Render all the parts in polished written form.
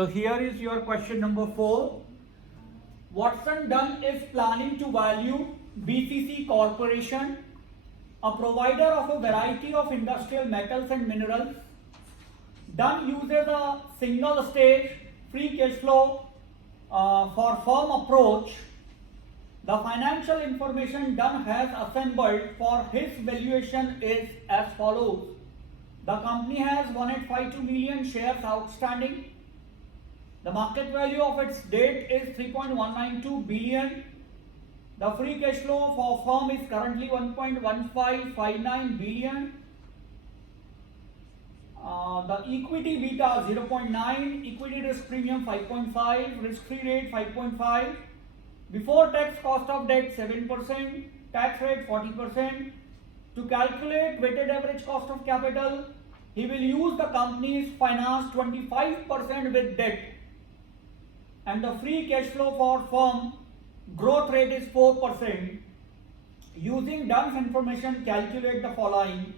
So here is your question number 4. Watson Dunn is planning to value BCC Corporation, a provider of a variety of industrial metals and minerals. Dunn uses a single stage free cash flow for firm approach. The financial information Dunn has assembled for his valuation is as follows. The company has 1852 million shares outstanding. The market value of its debt is 3.192 billion. The free cash flow for firm is currently 1.1559 billion. The equity beta 0.9, equity risk premium 5.5, risk free rate 5.5, before tax cost of debt 7%, tax rate 40%. To calculate weighted average cost of capital, he will use the company's finance 25% with debt, and the free cash flow for firm growth rate is 4%. Using Dunn's information, calculate the following.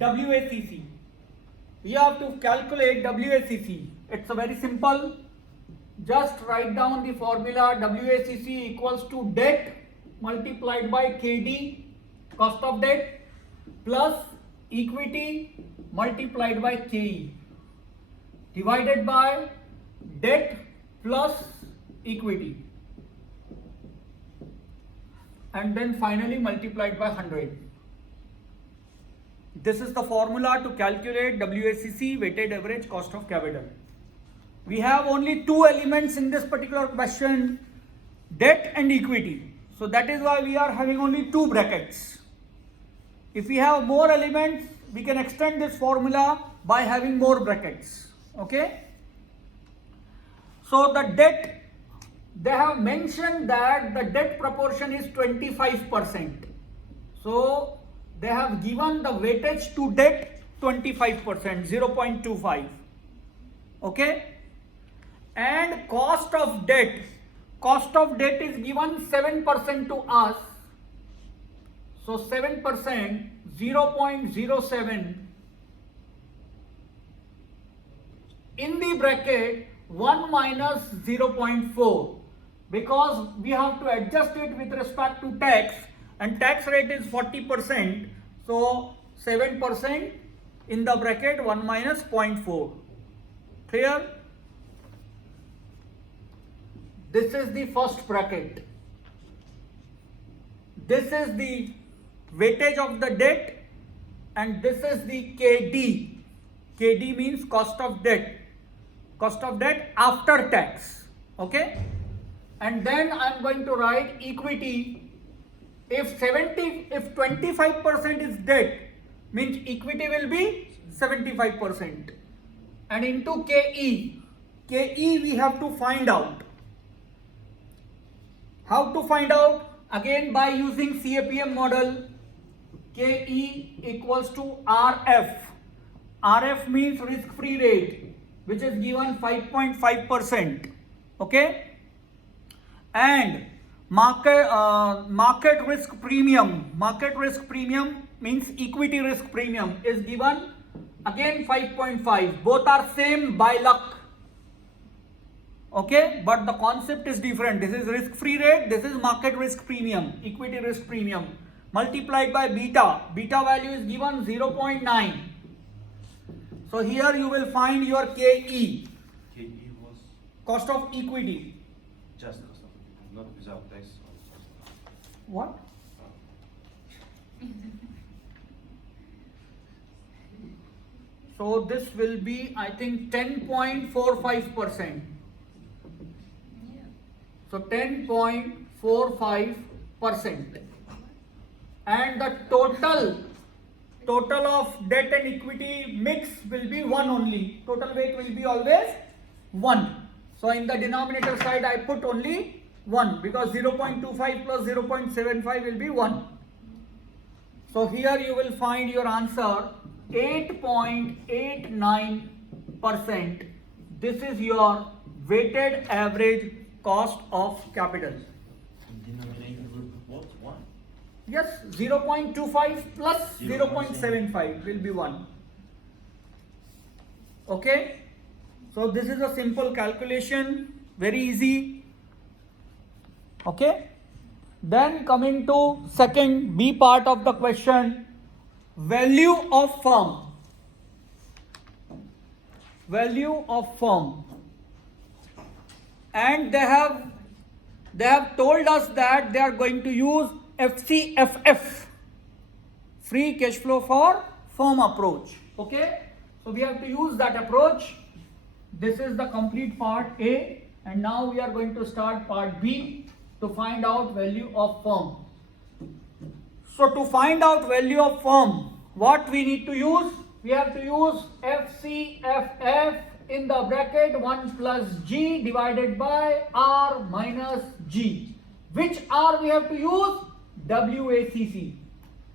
WACC. We have to calculate WACC. It's a very simple. Just write down the formula. WACC equals to debt multiplied by KD, cost of debt, plus equity multiplied by KE, divided by debt plus equity, and then finally multiplied by 100. This is the formula to calculate WACC, weighted average cost of capital. We have only two elements in this particular question, debt and equity. So that is why we are having only two brackets. If we have more elements, we can extend this formula by having more brackets. Okay? So the debt, they have mentioned that the debt proportion is 25%. So they have given the weightage to debt 25%, 0.25. Okay? And cost of debt is given 7% to us. So 7%, 0.07, in the bracket 1 minus 0.4, because we have to adjust it with respect to tax, and tax rate is 40%. So 7% in the bracket 1 minus 0.4. Clear? This is the first bracket. This is the weightage of the debt, and this is the KD. KD means cost of debt. Cost of debt after tax. Okay? And then I am going to write equity. If 25% is debt, means equity will be 75%. And into KE. KE we have to find out. How to find out? Again by using CAPM model. KE equals to RF. RF means risk free rate, which is given 5.5%. Okay? And market risk premium. Market risk premium means equity risk premium is given again 5.5. Both are same by luck. Okay, but the concept is different. This is risk free rate, this is market risk premium, equity risk premium, multiplied by beta. Beta value is given 0.9. So here you will find your KE. KE was cost of equity. just cost of equity, not without tax. What? So this will be, I think, 10.45%. So 10.45%. And the total of debt and equity mix will be 1 only. Total weight will be always 1. So in the denominator side I put only 1, because 0.25 plus 0.75 will be 1. So here you will find your answer 8.89%. This is your weighted average cost of capital. Denominator will be what? 1? Yes, 0.25 plus 0.75 will be 1. Okay? So this is a simple calculation, very easy. Okay. Then coming to second B part of the question, value of firm. Value of firm. And they have told us that they are going to use FCFF, free cash flow for firm approach. Okay. So we have to use that approach. This is the complete part A, and now we are going to start part B to find out value of firm. So to find out value of firm, what we need to use? We have to use FCFF in the bracket 1 plus G divided by R minus G. Which R we have to use? WACC.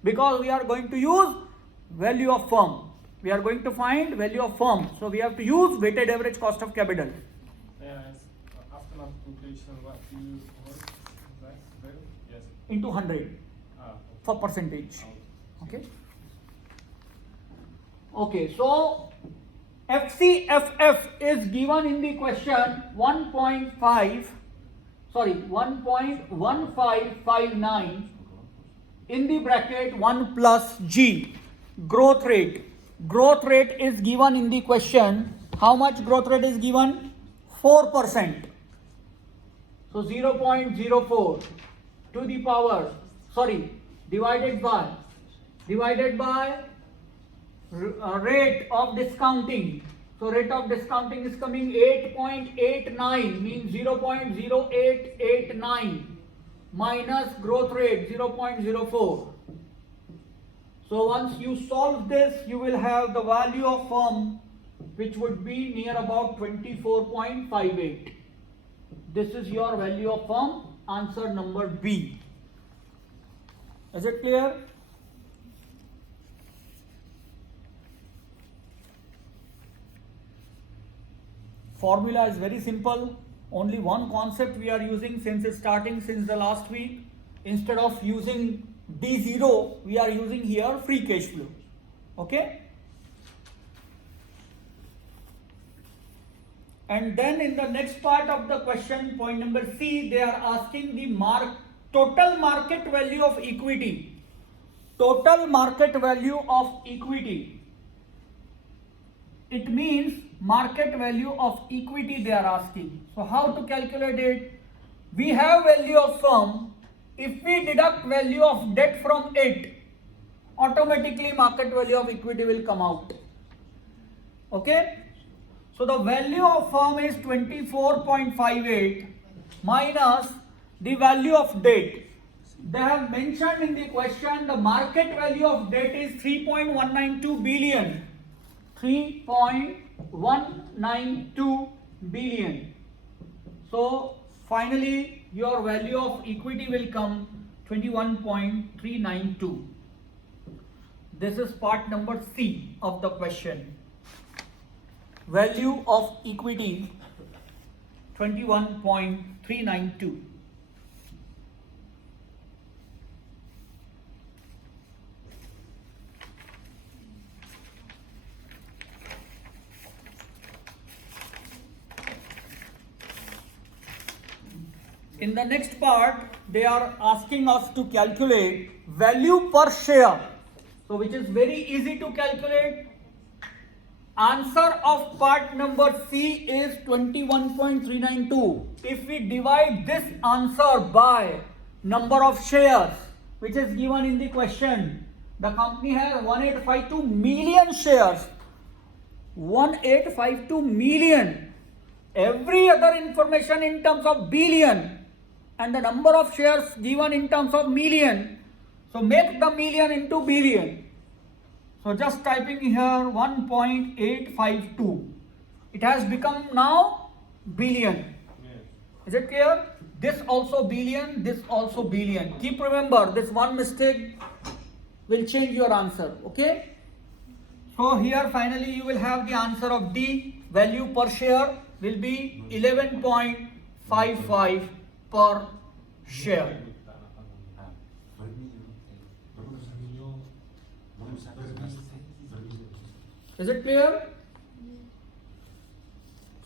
Because we are going to use value of firm. We are going to find value of firm. So we have to use weighted average cost of capital. Yes. After multiplication, what you use for value? Yes. Into 100 Okay. for percentage. Okay. Okay. So FCFF is given in the question 1.1559 in the bracket 1 plus G. Growth rate. Growth rate is given in the question. How much growth rate is given? 4%. So 0.04 to the power, divided by rate of discounting. So rate of discounting is coming 8.89, means 0.0889 minus growth rate 0.04. So once you solve this, you will have the value of firm, which would be near about 24.58. This is your value of firm, answer number B. Is it clear? Formula is very simple. Only one concept we are using since the last week. Instead of using D0, we are using here free cash flow. Okay. And then in the next part of the question, point number C, they are asking the total market value of equity. Total market value of equity. It means market value of equity they are asking. So how to calculate it? We have value of firm. If we deduct value of debt from it, automatically market value of equity will come out. Okay. So the value of firm is 24.58 minus the value of debt. They have mentioned in the question the market value of debt is 3.192 billion. 3.192 billion. So finally your value of equity will come 21.392. This is part number C of the question. Value of equity 21.392. In the next part, they are asking us to calculate value per share. So which is very easy to calculate. Answer of part number C is 21.392. If we divide this answer by number of shares, which is given in the question, the company has 1852 million shares. 1852 million. Every other information in terms of billion and the number of shares given in terms of million. So make the million into billion. So just typing here 1.852. It has become now billion. Yes. Is it clear? This also billion, this also billion. Keep remember, this one mistake will change your answer. Okay? So here finally you will have the answer of D. Value per share will be 11.55 per share. Is it clear?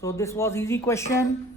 So this was easy question.